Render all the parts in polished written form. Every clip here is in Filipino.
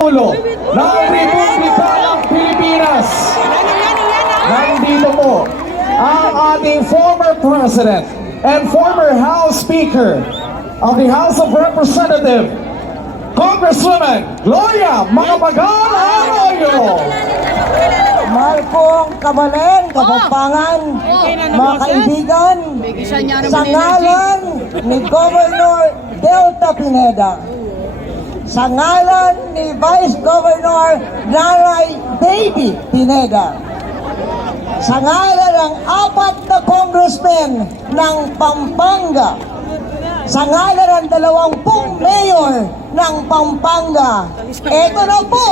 Ulo ng Republika ng Pilipinas. Nandito po ang ating former President and former House Speaker of the House of Representatives, Congresswoman Gloria Macapagal Arroyo. Mahal kong kabalen, kapampangan, mga kaibigan, sa ngalan ni Governor Delta Pineda, sa ngalan ni Vice Governor Nanay Baby Pineda, sa ngalan ng 4 na congressmen ng Pampanga, sa ngalan ng 20 mayor ng Pampanga, ito na po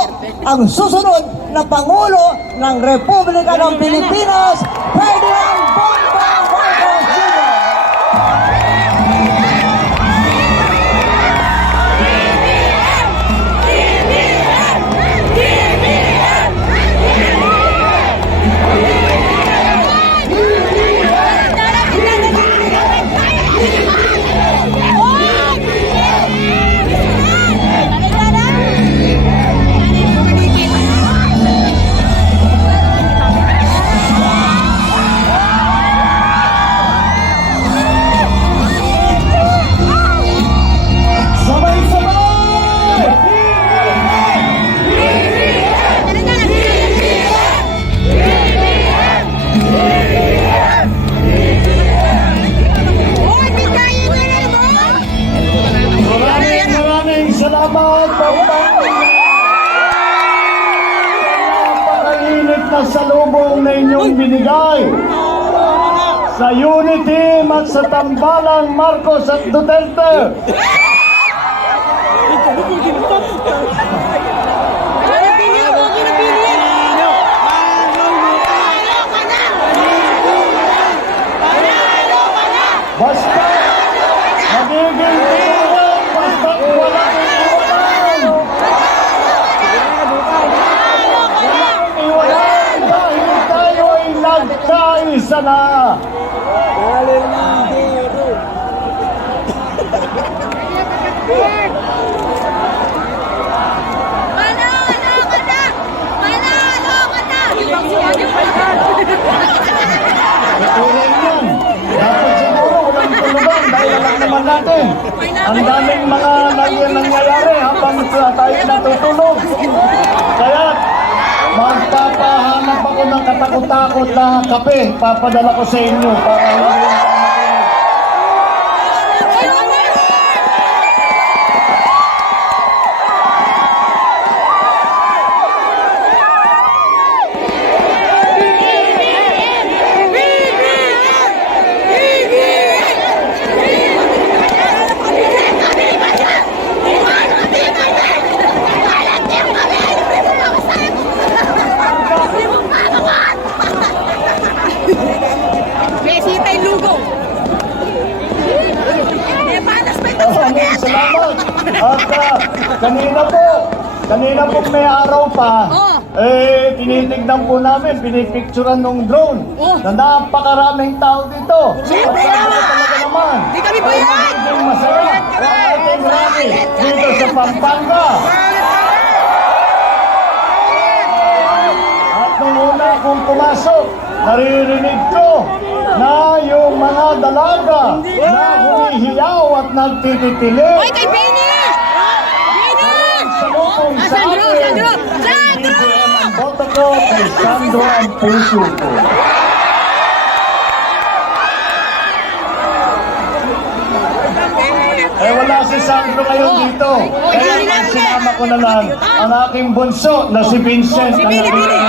ang susunod na Pangulo ng Republika ng Pilipinas, Ferdinand Bongbong Marcos Jr. Salamat, Pampanga! Napakainit na salubong na inyong binigay sa Unity at sa tambalang Marcos at Duterte. Basta magiging tulong, basta walang dahil tayo'y nagkaisa na. Tuloy yan. Dapat siguro walang tulugan dahil alam naman natin ang daming mga nangyayari habang tayo natutulog. Kaya magpapahanap ako ng katakot-takot na kape. Papadala ko sa inyo para hindi salamat. At kanina po may araw pa, tinitignan po namin, pinipicturan ng drone na napakaraming tao dito. Siyempre naman! Talaga naman. Di kami ba yan? Ang masaya. Ang ating rally dito sa Pampanga. At nung una kung pumasok, naririnig ko na yung mga dalaga na humihiyaw at nagtititili. Hoy, kay Benny! Benny! Salubong sa Sandro! atin. Sandro! Sandro! Ang boto ko kay Sandro ang puso ko. Wala si Sandro ngayon dito. Kaya ang sinama ko na lang ang aking bunso na si Vincent na narinig.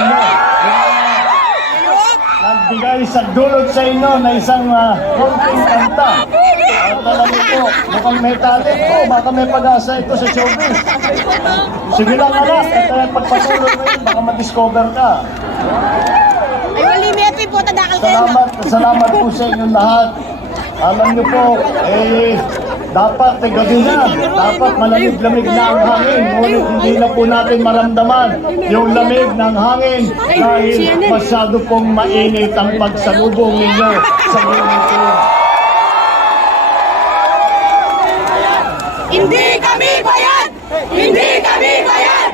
Nagbigay sa dulot sa inyo na isang konting kanta. At alam mo po, mukhang may talent po, baka may pag-asa ito sa showbiz. Sige lang anak, ito yung pagpatuloy mo yun, baka ma-discover ka. Ay, wali mepi po, tadakal kayo. Salamat po sa inyong lahat. Alam niyo po, dapat gabi na, dapat malamig-lamig na ang hangin. Ngunit hindi na po natin maramdaman yung lamig ng hangin dahil masyado pong mainit ang pagsalubong ninyo sa Unity. Hindi kami bayad! Hindi kami bayad!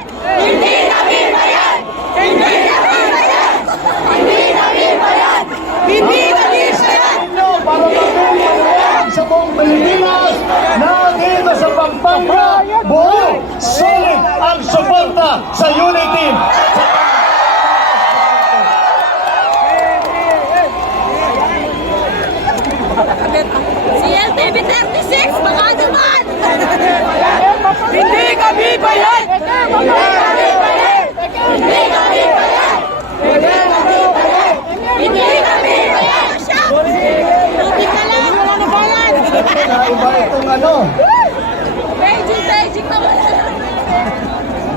suporta sa unity. Si LTV 36, baka naman! Hindi kami bayad! Hindi kami bayad! Hindi kami bayad! Hindi kami bayad! Siya! Buti ka lang, wala na bayad! Iba itong ano. Beijing naman!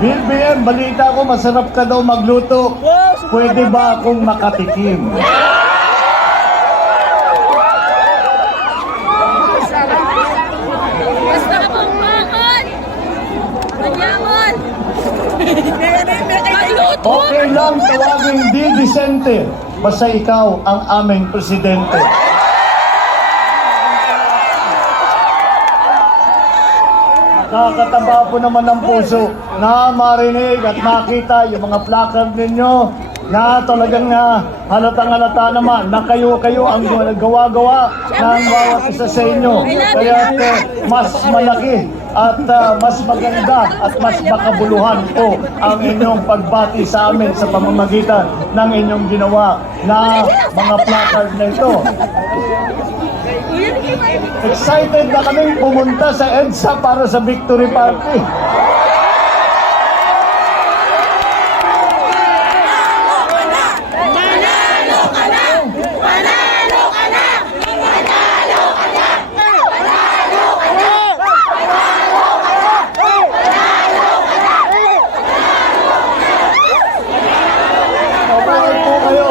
BBM, balita ko masarap ka daw magluto. Pwede ba akong makatikim? Basta ka pang makon! Manyaman! Magluto! Okay lang tawagin Di Vicente. Basta ikaw ang aming presidente. Nakakataba po naman ng puso na marinig at makita yung mga placard ninyo na talagang halatang-halata naman na kayo ang gawa-gawa ng bawat isa sa inyo. Kaya mas malaki at mas maganda at mas makabuluhan po ang inyong pagbati sa amin sa pamamagitan ng inyong ginawa na mga placard na ito. Excited na kami pumunta sa EDSA para sa victory party. Manalo ka na! Manalo ka na! Manalo ka na! Manalo ka na! Mabuhay po kayo.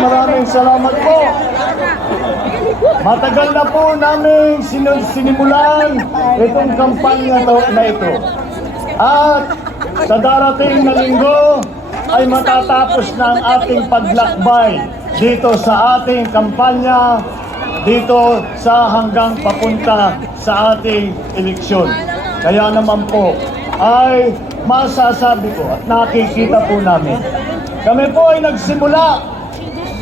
Maraming salamat po. Matagal na po namin sinimulan itong kampanya na ito. At sa darating na linggo ay matatapos na ang ating paglakbay dito sa ating kampanya, dito sa hanggang papunta sa ating eleksyon. Kaya naman po ay masasabi ko at nakikita po namin. Kami po ay nagsimula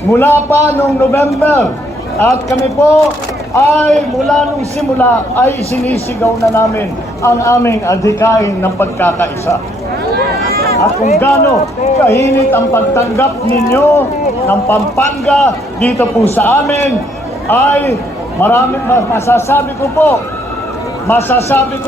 mula pa noong November. At kami po ay mula nung simula ay sinisigaw na namin ang aming adhikain ng pagkakaisa. At kung gaano kahinit ang pagtanggap ninyo ng Pampanga dito po sa amin ay maraming masasabi ko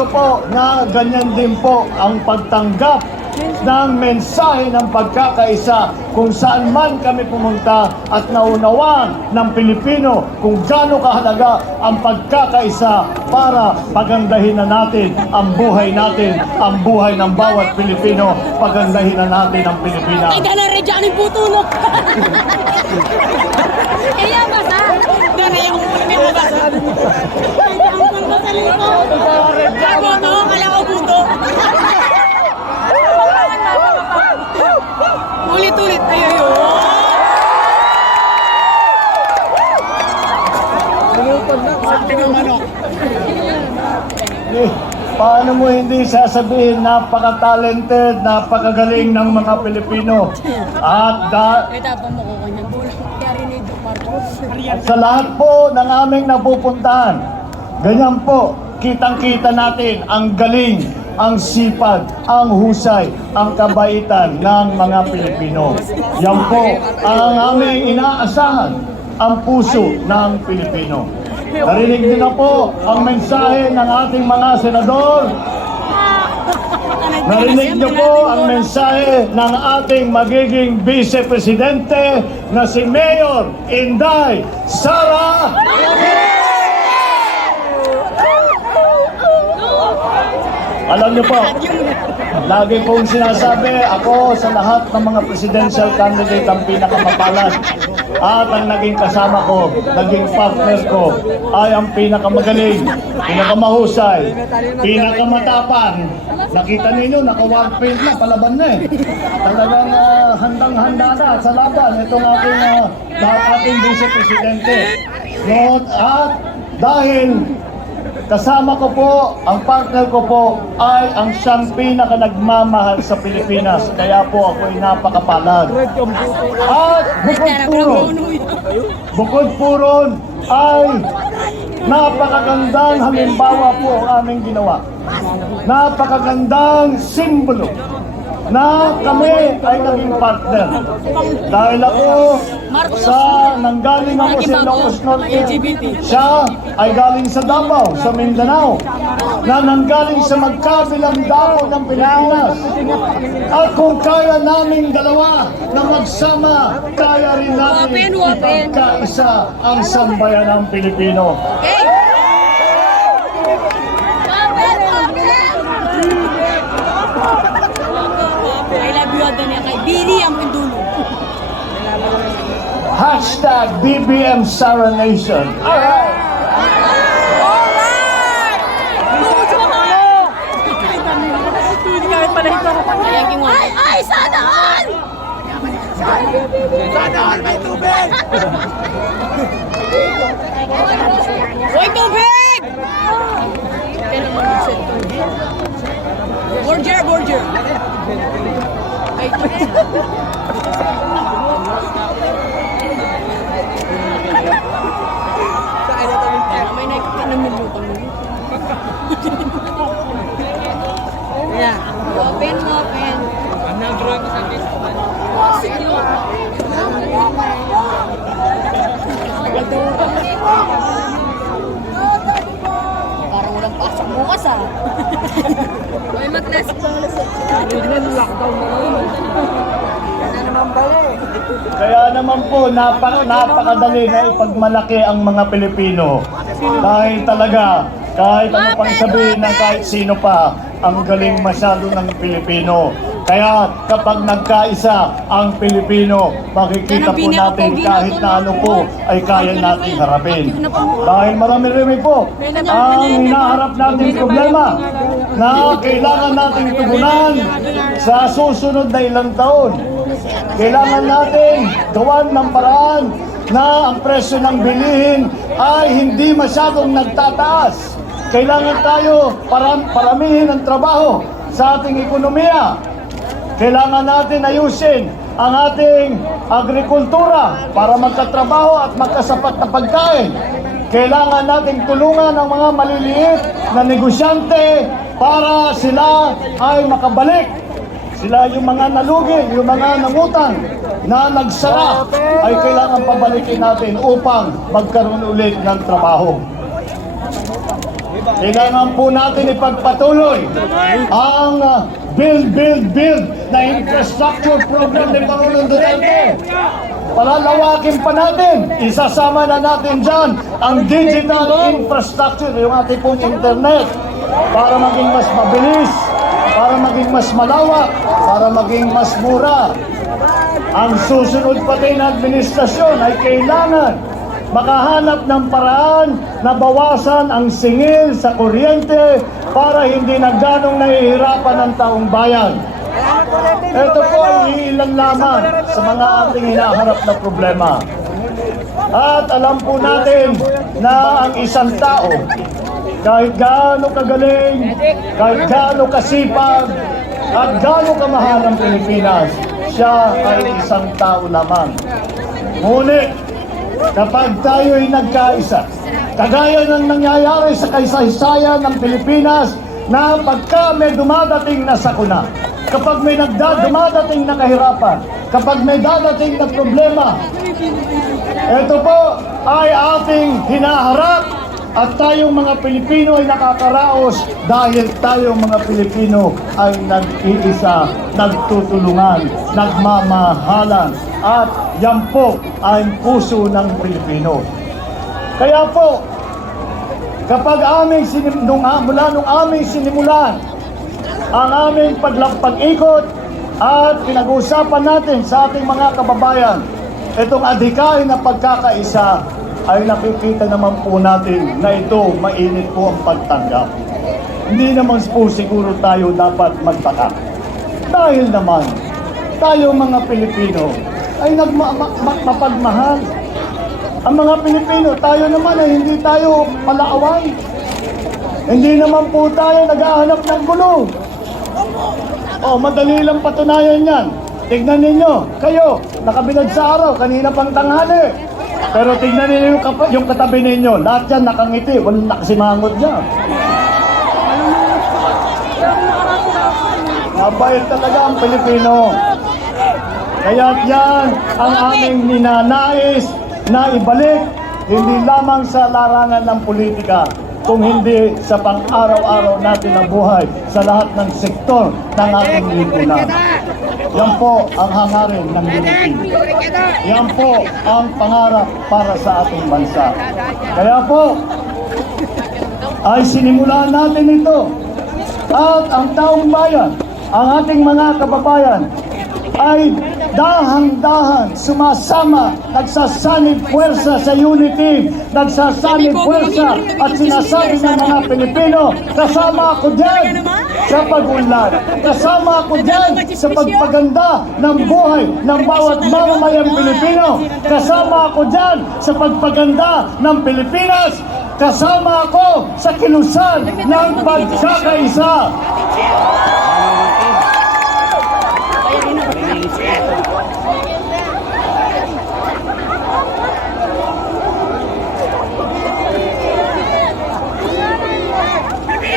po na ganyan din po ang pagtanggap ng mensahe ng pagkakaisa kung saan man kami pumunta at naunawan ng Pilipino kung gaano kahalaga ang pagkakaisa para pagandahin na natin ang buhay ng bawat Pilipino, pagandahin na natin ang Pilipinas. Ay, dala rin dyan yung putulok! Iya ba sa? Dala yung putulok! Ay, ang pang sa likod! Buto, kala ko buto! Ulit-ulit, ayo. Paano mo hindi sasabihin napaka-talented, napakagaling ng mga Pilipino? At Tapang mo ko kanyang bulang. Kaya rinig yung Marcos. sa lahat po ng aming napupuntahan, ganyan po, kitang-kita natin ang galing, ang sipag, ang husay, ang kabaitan ng mga Pilipino. Yan po ang aming inaasahan, ang puso ng Pilipino. Narinig niyo na po ang mensahe ng ating mga senador. Narinig niyo po ang mensahe ng ating magiging vice-presidente na si Mayor Inday Sara. Alam niyo po, lagi kong sinasabi, ako sa lahat ng mga presidential candidate ang pinakamapalad. At ang naging kasama ko, naging partner ko, ay ang pinakamagaling, pinakamahusay, pinakamatapang. Nakita ninyo, naka-one paint na, palaban na eh. Talagang handang-handa na sa laban itong ating vice-presidente. At dahil kasama ko po, ang partner ko po ay ang siyang nagmamahal sa Pilipinas. Kaya po ako ay napakapalad. At bukod po ron ay napakagandang halimbawa po ang aming ginawa. Napakagandang simbolo na kami ay naging partner. Dahil ako sa nanggaling ako sa Ilocos Norte, siya ay galing sa Davao, sa Mindanao, na nanggaling sa magkabilang dako ng Pilipinas. At kung kaya naming dalawa na magsama, kaya rin natin ipagkaisa ang sambayan ng Pilipino. I love you, Adanya, kay Billy ang pindulo. Hashtag BBM Sara Nation. Alright! Tuso ka! Tuso ka pala ito. Ay, sana all! Sana all may tubig! Hoy, tubig! Borger, Borger. May nakikita ng lutang mo. Yeah. Open, open. Parang walang pasok bukas ah. May mag-nasa pang lasot. Lockdown na naman. Yan naman balik. Kaya naman po, napakadali na ipagmalaki ang mga Pilipino. Dahil talaga, kahit ano pang sabihin ng kahit sino pa, ang galing masyado ng Pilipino. Kaya kapag nagkaisa ang Pilipino, makikita po natin kahit na ano po ay kaya nating harapin. Dahil marami-rami po ang hinaharap nating problema na kailangan nating tugunan sa susunod na ilang taon. Kailangan natin gawan ng paraan na ang presyo ng bilihin ay hindi masyadong nagtataas. Kailangan tayo paramihin ang trabaho sa ating ekonomiya. Kailangan natin ayusin ang ating agrikultura para magkatrabaho at magkasapat na pagkain. Kailangan nating tulungan ang mga maliliit na negosyante para sila ay makabalik. Sila yung mga nalugi, yung mga nangutang na nagsara ay kailangan pabalikin natin upang magkaroon ulit ng trabaho. Kailangan po natin ipagpatuloy ang build na infrastructure program ni Pangulong Duterte. Palalawakin pa natin, isasama na natin dyan ang digital infrastructure, yung ating pong internet, para maging mas mabilis, para maging mas malawak, para maging mas mura. Ang susunod pati na administrasyon ay kailangan makahanap ng paraan na bawasan ang singil sa kuryente para hindi na ganong nahihirapan ang taong bayan. Ito po ay ilan lamang sa mga ating hinaharap na problema. At alam po natin na ang isang tao, kahit gaano kagaling, kahit gaano kasipag, at gaano kamahal ang Pilipinas, siya ay isang tao lamang. Ngunit, kapag tayo'y nagkaisa, kagaya ng nangyayari sa kasaysayan ng Pilipinas, na pagka may dumadating na sakuna, kapag may dumadating na kahirapan, kapag may dadating na problema, ito po ay ating hinaharap at tayong mga Pilipino ay nakakaraos dahil tayong mga Pilipino ay nag-iisa, nagtutulungan, nagmamahalan at yan po ay puso ng Pilipino. Kaya po, kapag mula nung aming sinimulan ang aming pag-ikot at pinag-uusapan natin sa ating mga kababayan, itong adhikain na pagkakaisa ay nakikita naman po natin na ito mainit po ang pagtanggap. Hindi naman po siguro tayo dapat magtaka. Dahil naman, tayo mga Pilipino ay mapagmahal. Ang mga Pilipino, tayo naman ay hindi tayo palaaway. Hindi naman po tayo naghahanap ng gulo. Madali lang patunayan yan. Tignan ninyo, kayo, nakabilad sa araw, kanina pang tanghali. Pero tingnan niyo yung katabi ninyo. Lahat yan nakangiti. Walang nakasimangot dyan. Mabait talaga ang Pilipino. Kaya yan ang aming ninanais na ibalik, hindi lamang sa larangan ng politika, kung hindi sa pang-araw-araw natin na buhay sa lahat ng sektor ng ating lipunan. Yan po ang hangarin ng Pilipino. Yan po ang pangarap para sa ating bansa. Kaya po, ay sinimulan natin ito. At ang taong bayan, ang ating mga kababayan, ay dahan-dahan sumasama, nagsasanib puwersa sa unity, nagsasanib puwersa at sinasabi ng mga Pilipino, kasama ako dyan sa pag-unlad, kasama ako dyan sa pagpaganda ng buhay ng bawat mamamayang Pilipino, kasama ako dyan sa pagpaganda ng Pilipinas, kasama ako sa kilusan ng pagkakaisa.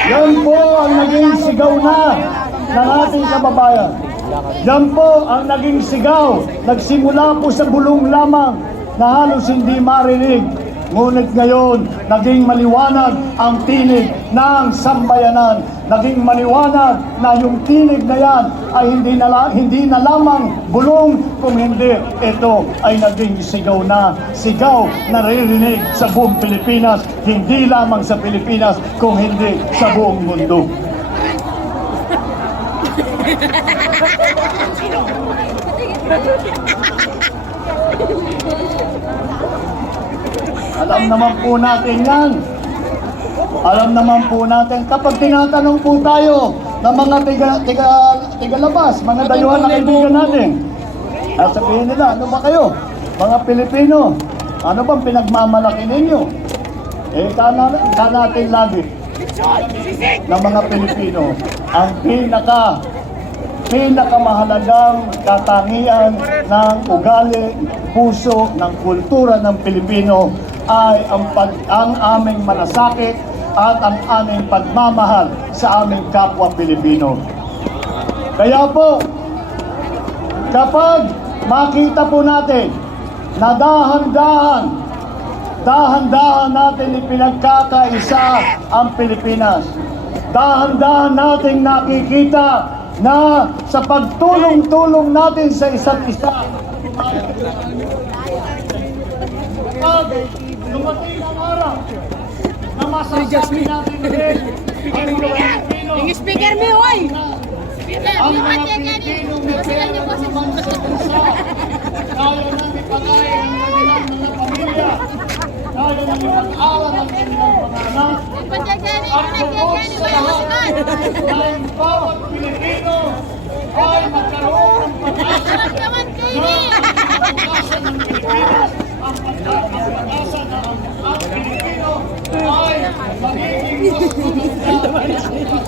Yan po ang naging sigaw na ng ating kababayan. Yan po ang naging sigaw. Nagsimula po sa bulong lamang na halos hindi marinig. Ngunit ngayon, naging maliwanag ang tinig ng sambayanan. Naging maliwanag na yung tinig na yan ay hindi na lamang bulong, kung hindi ito ay naging sigaw na naririnig sa buong Pilipinas, hindi lamang sa Pilipinas, kung hindi sa buong mundo. Alam naman po natin yan. Alam naman po natin, kapag tinatanong po tayo ng mga tigalabas, mga dayuhan na kaibigan natin, at sabihin nila, ano ba kayo? Mga Pilipino, ano bang pinagmamalaki ninyo? Eh, ka natin lagi ng mga Pilipino, ang pinakamahalagang katangian ng ugali, puso, ng kultura ng Pilipino ay ang aming malasakit at ang aming pagmamahal sa aming kapwa Pilipino. Kaya po, kapag makita po natin na dahan-dahan natin ipinagkakaisa ang Pilipinas, dahan-dahan natin nakikita na sa pagtulong-tulong natin sa isa't isa, kapag dumating ang araw na masasabi natin ulit ang mga Pilipino, Yung speaker mo, oy! ang mga Pilipino na pera naman sa bansa, kaya nang ipagaya ang kanilang mga pamilya, kaya nang ipag-aral ang kanilang mga anak, at bukod sa lahat, dahil bawat Pilipino ay magkaroon ng pag-asa na ang pag-asa ng Pilipinas, ang pag-asa na ang Pilipino ay magiging mas gumanda sa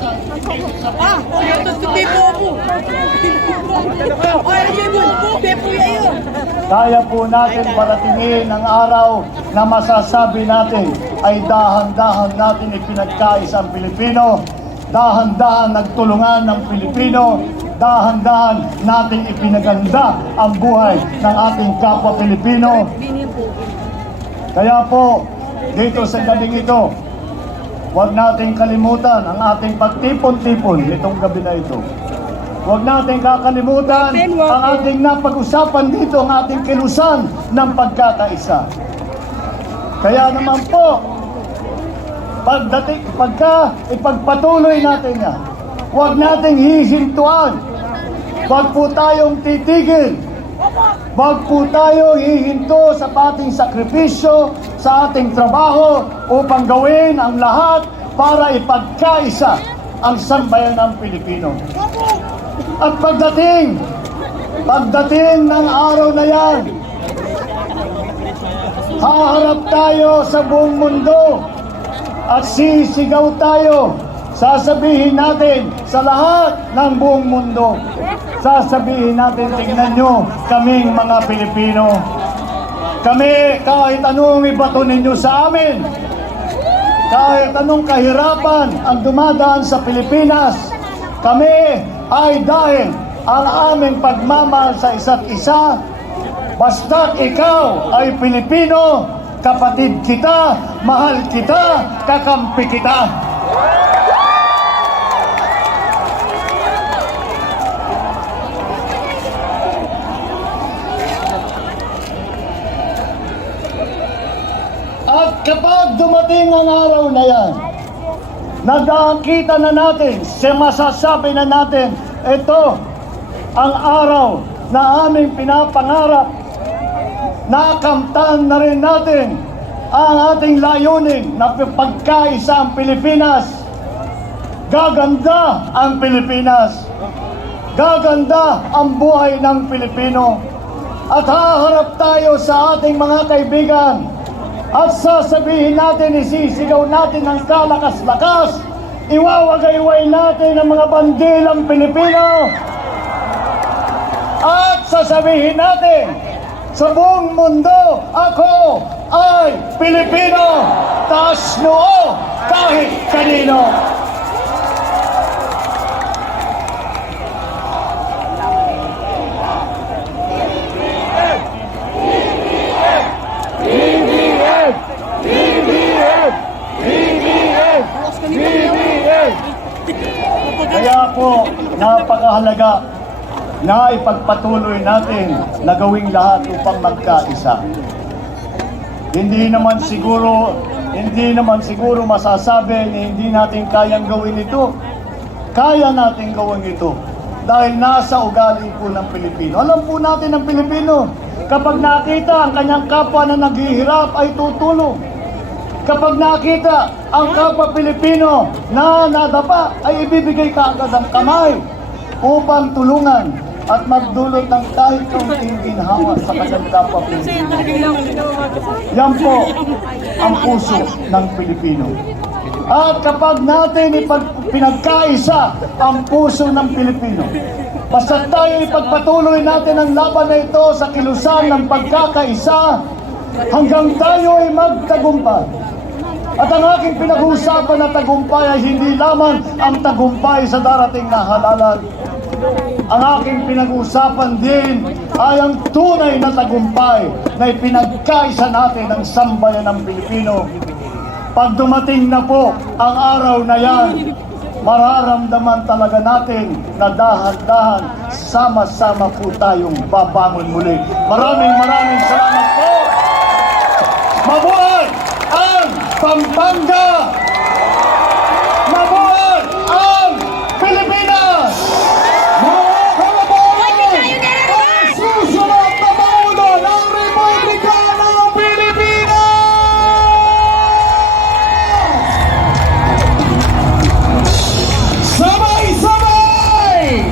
Kaya po natin paratingin ang araw na masasabi natin ay dahan-dahan natin ipinagkais ang Pilipino, dahan-dahan nagtulungan ng Pilipino, dahan-dahan natin ipinaganda ang buhay ng ating kapwa Pilipino. Kaya po, dito sa gabing ito, huwag nating kalimutan ang ating pagtipon-tipon nitong gabi na ito. Huwag nating kakalimutan ang ating napag-usapan dito, ang ating kilusan ng pagkakaisa. Kaya naman po, pagka ipagpatuloy natin yan, huwag nating hihintuan. Huwag po tayong titigil. Huwag po tayo hihinto sa ating sakripisyo, sa ating trabaho upang gawin ang lahat para ipagkaisa ang sambayan ng Pilipino. At pagdating ng araw na yan, haharap tayo sa buong mundo at sisigaw tayo. Sasabihin natin sa lahat ng buong mundo, sasabihin natin, tingnan nyo kaming mga Pilipino. Kami, kahit anong ibato ninyo sa amin, kahit anong kahirapan ang dumadaan sa Pilipinas, kami ay dahil ang aming pagmamahal sa isa't isa, basta't ikaw ay Pilipino, kapatid kita, mahal kita, kakampi kita. At kapag dumating ang araw na yan, nakakita na natin, masasabi na natin, ito ang araw na aming pinapangarap, nakamtan na rin natin ang ating layunin na pagkaisa ang Pilipinas. Gaganda ang Pilipinas. Gaganda ang buhay ng Pilipino. At haharap tayo sa ating mga kaibigan at sasabihin natin, isisigaw natin ng kalakas-lakas, iwawagayway natin ang mga bandilang Pilipino. At sasabihin natin sa buong mundo, ako ay Pilipino, taas noo kahit kanino. Kaya po, napakahalaga na ipagpatuloy natin na gawing lahat upang magkaisa. Hindi naman siguro masasabi na hindi natin kayang gawin ito. Kaya natin gawin ito dahil nasa ugali po ng Pilipino. Alam po natin ang Pilipino, kapag nakita ang kanyang kapwa na naghihirap ay tutulong. Kapag nakita ang kapwa Pilipino na nadapa ay ibibigay kaagad ang kamay upang tulungan at magdulot ng kahit kaunting ginhawa sa kanyang kapwa Pilipino. Yan po ang puso ng Pilipino. At kapag natin pinagkaisa ang puso ng Pilipino, basta tayo ipagpatuloy natin ang laban na ito sa kilusan ng pagkakaisa hanggang tayo ay magtagumpay. At ang aking pinag-uusapan na tagumpay ay hindi lamang ang tagumpay sa darating na halalan. Ang aking pinag-uusapan din ay ang tunay na tagumpay na ipinagkaisa natin ng sambayan ng Pilipino. Pag dumating na po ang araw na yan, mararamdaman talaga natin na dahan-dahan, sama-sama po tayong babangon muli. Maraming salamat po! Mabuhay ang Pampanga! Mabuhay ang Pilipinas! Mga kababayan! Ang susunod na Pangulo ng Republika ng Pilipinas! Sabay-sabay!